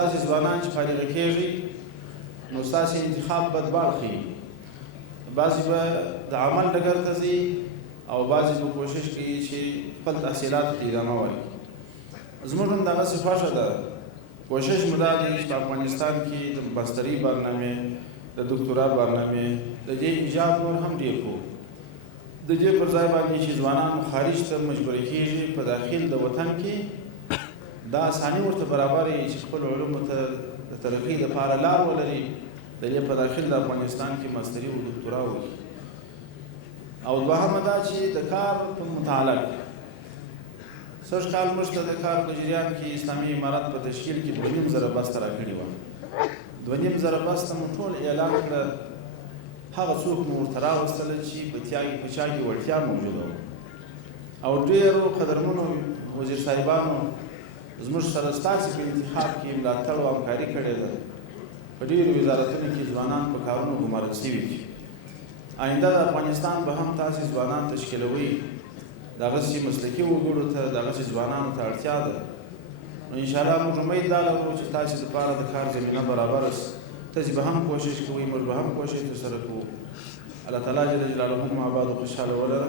تاسې ځوانان چې فارغه کېږئ نو ستاسې انتخاب به دواړه ښیي. بعضې به د عمل ډګر ته ځي او بعضې به کوشش کوي چې خپل تحصیلاتو ته ادامه ورکړي. زموږ هم دغسې خوښه ده، کوشش مو دا دی چې په افغانستان کې د ماسترۍ برنامې، د دکتورا برنامې، د دې ایجاد نور هم ډېر کړو. د دې پر ځای باندې چې ځوانان خارج ته مجبوره کېږي په داخل د وطن کې دا اساني ورته برابروي چې خپل علومو ته د ترقۍ لپاره لار ولري، د دې په داخل د افغانستان کې ماستري او دکتورا وکړي. او دوهمه دا چې د کار په متعلق سږ کال موږ ته د کار په جریان کې اسلامي امارت په تشکیل کې 2,500 بسته راکړي وه. 2,500 بسته مو ټول اعلان کړه، هغه څوک مو ورته راوستله چې په چا کې وړتیا موجوده وه. او ډېرو قدرمنو وزیر صاحبانو زموږ سره ستاسې په انتخاب کې ملاتړ او همکاري کړې ده. په ډېرو وزارتونو کې ځوانان په کارونو ګمارل شوي دي. آینده د افغانستان به هم تاسې ځوانان تشکیلوئ، دغسې مسلکي وګړو ته، دغسې ځوانانو ته اړتیا ده. نو انشاءالله موږ امید دا لرو چې تاسې دپاره د کار زمینه برابره شي. تاسې به هم کوشش کوئ، موږ به هم کوشش ورسره کوو. الله تعالی جل جلاله مو اباد او خوشحاله ولره.